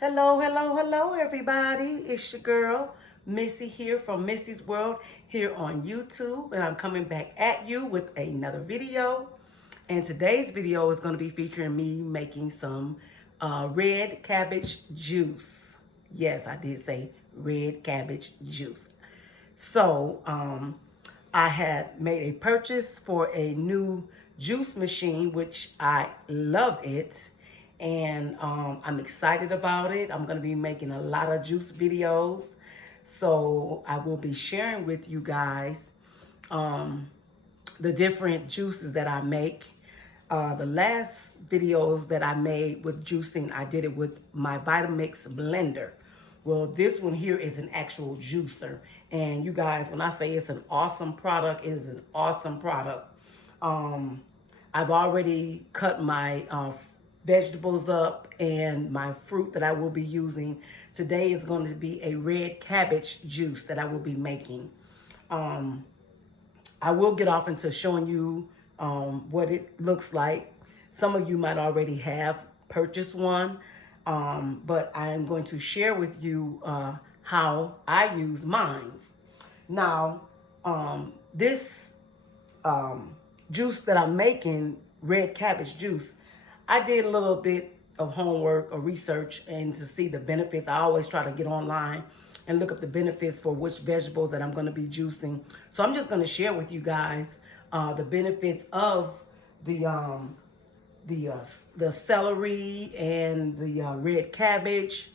Hello, hello, hello, everybody. It's your girl, Missy, here from Missy's World here on YouTube. And I'm coming back at you with another video. And today's video is going to be featuring me making some red cabbage juice. Yes, I did say red cabbage juice. So, I had made a purchase for a new juice machine, which I love it. And I'm excited about it. I'm going to be making a lot of juice videos. So I will be sharing with you guys um, the different juices that I make. The last videos that I made with juicing, I did it with my Vitamix blender. Well, this one here is an actual juicer. And you guys, when I say it's an awesome product, it is an awesome product. I've already cut my vegetables up and my fruit that I will be using. Today is going to be a red cabbage juice that I will be making. I will get off into showing you what it looks like. Some of you might already have purchased one, but I am going to share with you how I use mine. Now, this juice that I'm making, red cabbage juice, I did a little bit of homework or research and to see the benefits. I always try to get online and look up the benefits for which vegetables that I'm going to be juicing. So I'm just going to share with you guys the benefits of the celery and the red cabbage.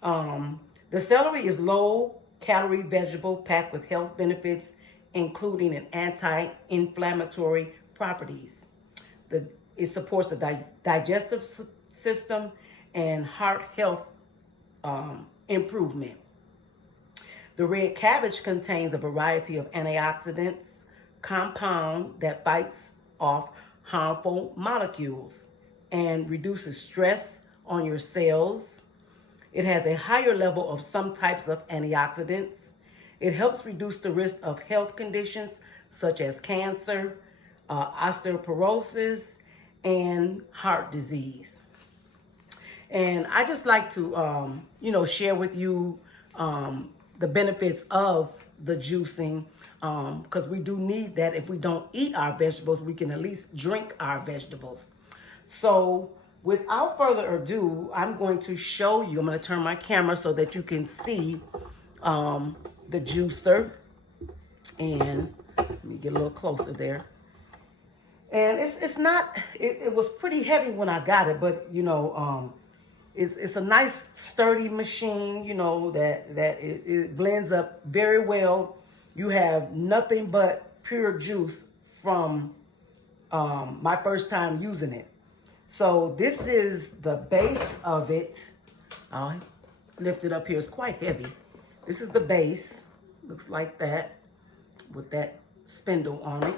The celery is low-calorie vegetable packed with health benefits, including an anti-inflammatory properties. It supports the digestive system and heart health improvement. The red cabbage contains a variety of antioxidants compound that fights off harmful molecules and reduces stress on your cells. It has a higher level of some types of antioxidants. It helps reduce the risk of health conditions such as cancer, osteoporosis, and heart disease. And I just like to, share with you the benefits of the juicing, because we do need that. If we don't eat our vegetables, we can at least drink our vegetables. So without further ado, I'm going to show you. I'm going to turn my camera so that you can see the juicer. And let me get a little closer there. And it's not, it was pretty heavy when I got it, but it's a nice sturdy machine, that it blends up very well. You have nothing but pure juice from my first time using it. So this is the base of it. I'll lift it up here. It's quite heavy. This is the base. Looks like that with that spindle on it.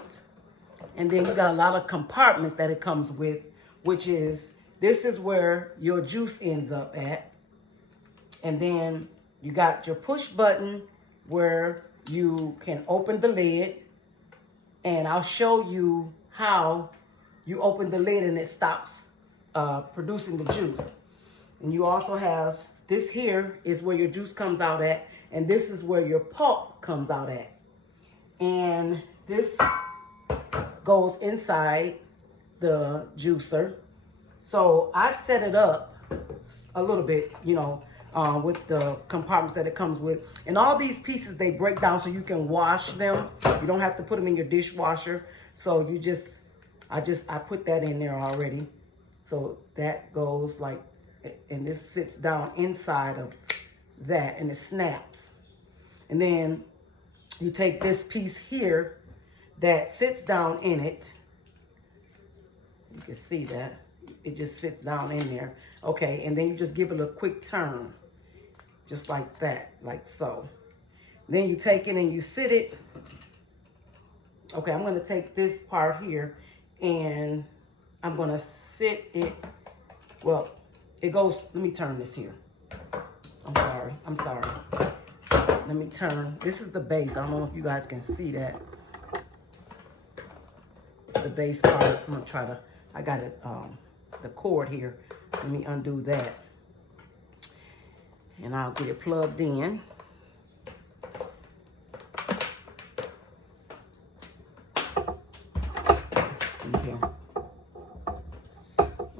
And then you got a lot of compartments that it comes with, which is, this is where your juice ends up at. And then you got your push button where you can open the lid. And I'll show you how you open the lid and it stops producing the juice. And you also have, this here is where your juice comes out at. And this is where your pulp comes out at. And this goes inside the juicer. So I've set it up a little bit, with the compartments that it comes with. And all these pieces, they break down so you can wash them. You don't have to put them in your dishwasher. So you just, I put that in there already. So that goes like, and this sits down inside of that and it snaps. And then you take this piece here that sits down in it. You can see that. It just sits down in there. Okay, and then you just give it a quick turn. Just like that, like so. Then you take it and you sit it. Okay, I'm going to take this part here and I'm going to sit it. Well, it goes, let me turn this here. I'm sorry. Let me turn. This is the base. I don't know if you guys can see that. The base part. I'm going to try to, I got it, the cord here. Let me undo that. And I'll get it plugged in. Let's see here.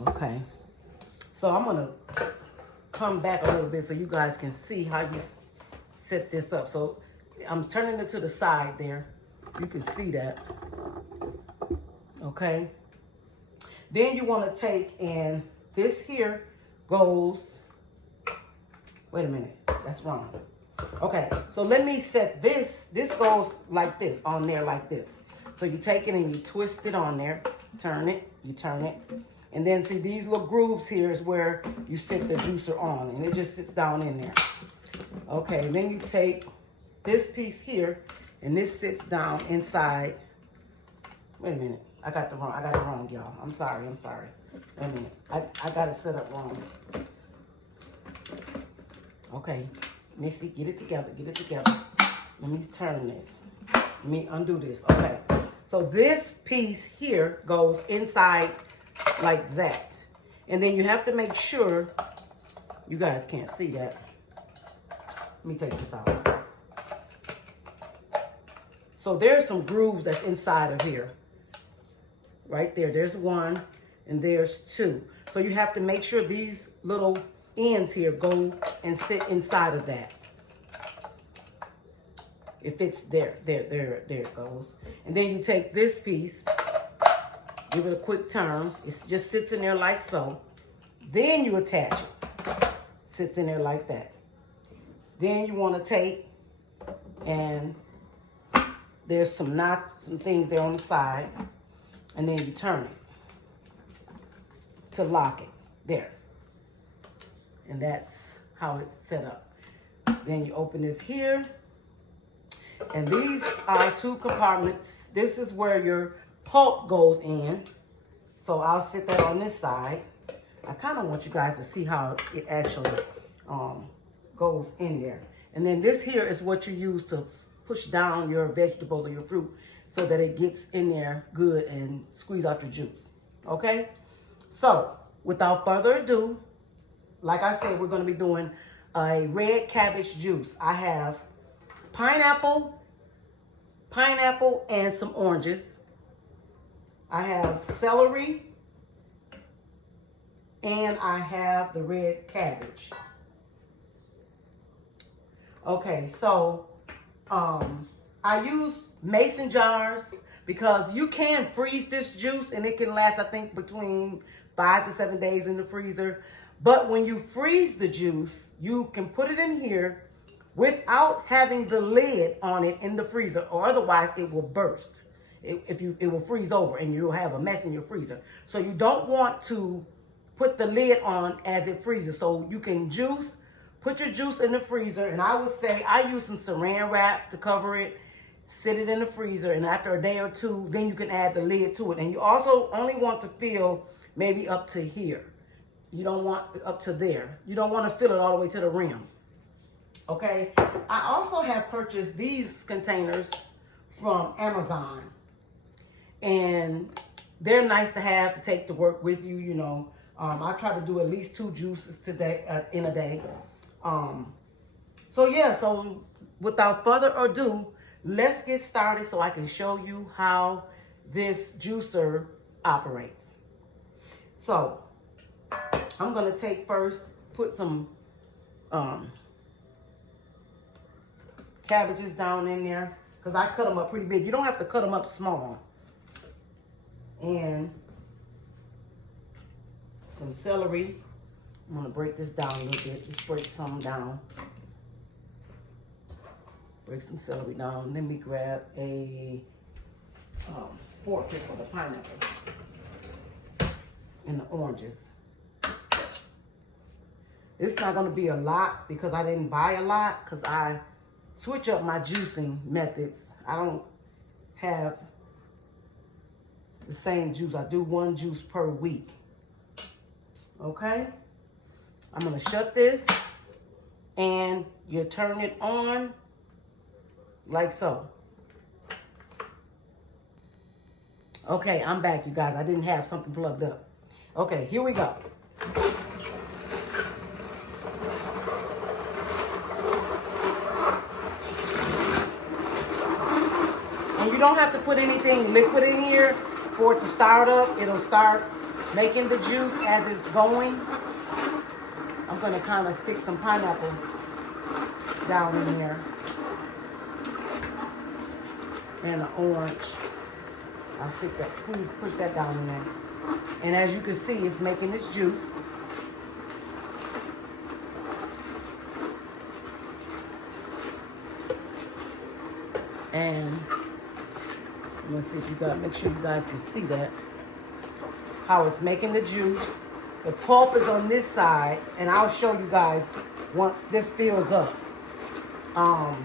Okay. So I'm gonna come back a little bit so you guys can see how you set this up. So I'm turning it to the side there. You can see that. Okay. Then you want to take, and this here goes, wait a minute, that's wrong. Okay, so let me set this. This goes like this, on there like this. So you take it and you twist it on there, turn it, you turn it. And then see these little grooves here is where you sit the juicer on, and it just sits down in there. Okay, and then you take this piece here, and this sits down inside. Wait a minute, I got it wrong, y'all. I'm sorry. Wait a minute, I got it set up wrong. Okay, Missy, get it together. Let me turn this. Let me undo this. Okay, so this piece here goes inside like that. And then you have to make sure, you guys can't see that. Let me take this out. So there's some grooves that's inside of here. Right there, there's one and there's two. So you have to make sure these little ends here go and sit inside of that. If it's there it goes. And then you take this piece, give it a quick turn. It just sits in there like so. Then you attach it. Sits in there like that. Then you want to take, and there's some knots, some things there on the side. And then you turn it to lock it. There. And that's how it's set up. Then you open this here. And these are two compartments. This is where your pulp goes in. So I'll sit that on this side. I kind of want you guys to see how it actually goes in there. And then this here is what you use to push down your vegetables or your fruit so that it gets in there good and squeeze out your juice. Okay? So, without further ado, like I said, we're going to be doing a red cabbage juice. I have pineapple, and some oranges. I have celery, and I have the red cabbage. Okay, so I use mason jars because you can freeze this juice and it can last, I think, between 5 to 7 days in the freezer. But when you freeze the juice, you can put it in here without having the lid on it in the freezer, or otherwise it will burst. It will freeze over and you'll have a mess in your freezer. So you don't want to put the lid on as it freezes. So you can put your juice in the freezer, and I would say I use some saran wrap to cover it, sit it in the freezer, and after a day or two, then you can add the lid to it. And you also only want to fill maybe up to here. You don't want up to there. You don't want to fill it all the way to the rim. Okay, I also have purchased these containers from Amazon, and they're nice to have to take to work with you. You know, I try to do at least 2 juices today in a day. So yeah, so without further ado, let's get started so I can show you how this juicer operates. So I'm gonna put some cabbages down in there, because I cut them up pretty big. You don't have to cut them up small. And some celery. I'm going to break this down a little bit. Just break some down. Break some celery down. Let me grab a fork here for the pineapple and the oranges. It's not going to be a lot because I didn't buy a lot, because I switch up my juicing methods. I don't have the same juice. I do 1 juice per week. Okay? I'm going to shut this, and you turn it on like so. Okay, I'm back, you guys. I didn't have something plugged up. Okay, here we go. don't have to put anything liquid in here for it to start up. It'll start making the juice as it's going. I'm going to kind of stick some pineapple down in here. And an orange. I'll stick that, squeeze, push that down in there. And as you can see, it's making this juice. And let's see if you guys, make sure you guys can see that. How it's making the juice. The pulp is on this side, and I'll show you guys once this fills up. I'm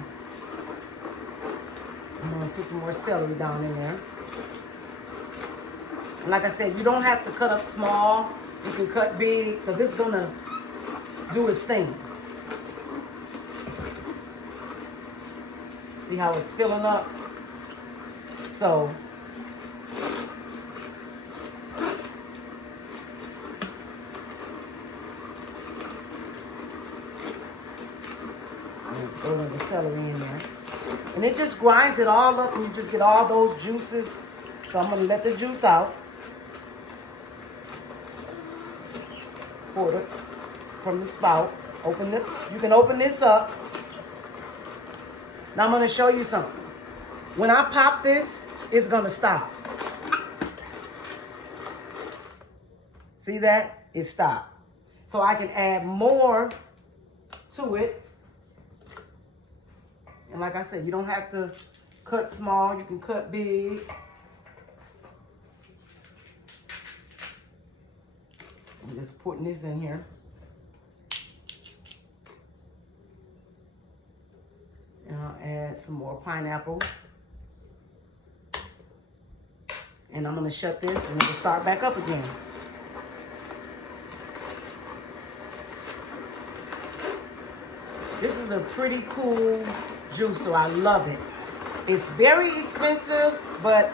gonna put some more celery down in there. And like I said, you don't have to cut up small. You can cut big, because it's gonna do its thing. See how it's filling up? So, throw the celery in there. And it just grinds it all up, and you just get all those juices. So I'm going to let the juice out. Pour it from the spout. Open it. You can open this up. Now I'm going to show you something. When I pop this, it's going to stop. See that? It stopped. So I can add more to it. And like I said, you don't have to cut small. You can cut big. I'm just putting this in here. And I'll add some more pineapple. And I'm going to shut this and it'll start back up again. This is a pretty cool juicer. I love it. It's very expensive, but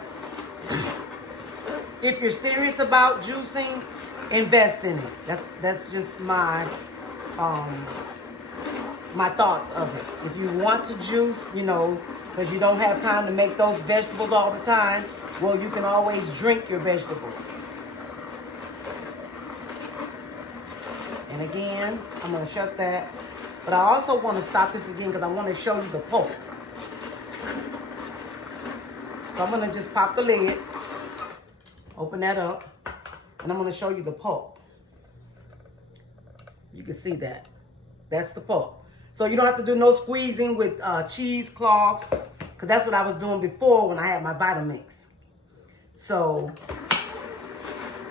if you're serious about juicing, invest in it. That's just my my thoughts of it. If you want to juice, you know, because you don't have time to make those vegetables all the time, well, you can always drink your vegetables. And again, I'm going to shut that. But I also want to stop this again because I want to show you the pulp. So I'm going to just pop the lid, open that up, and I'm going to show you the pulp. You can see that. That's the pulp. So you don't have to do no squeezing with cheesecloths, because that's what I was doing before when I had my Vitamix. So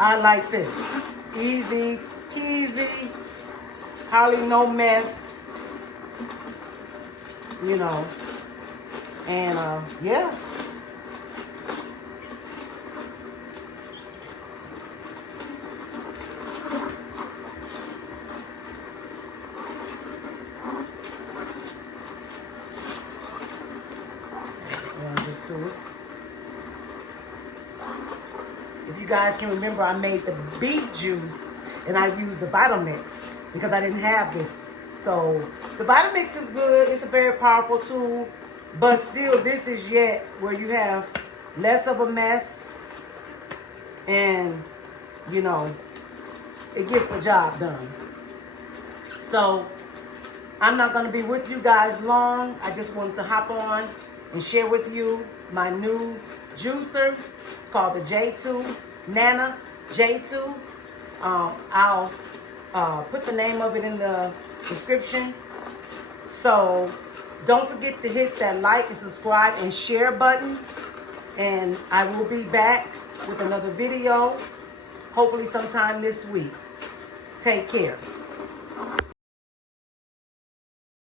I like this. Easy peasy, hardly no mess, you know. And yeah. Just do it. If you guys can remember, I made the beet juice and I used the Vitamix because I didn't have this. So the Vitamix is good. It's a very powerful tool, but still this is yet where you have less of a mess and, you know, it gets the job done. So I'm not going to be with you guys long. I just wanted to hop on and share with you my new juicer. It's called the J2, Nana J2. I'll put the name of it in the description. So don't forget to hit that like and subscribe and share button. And I will be back with another video, hopefully sometime this week. Take care.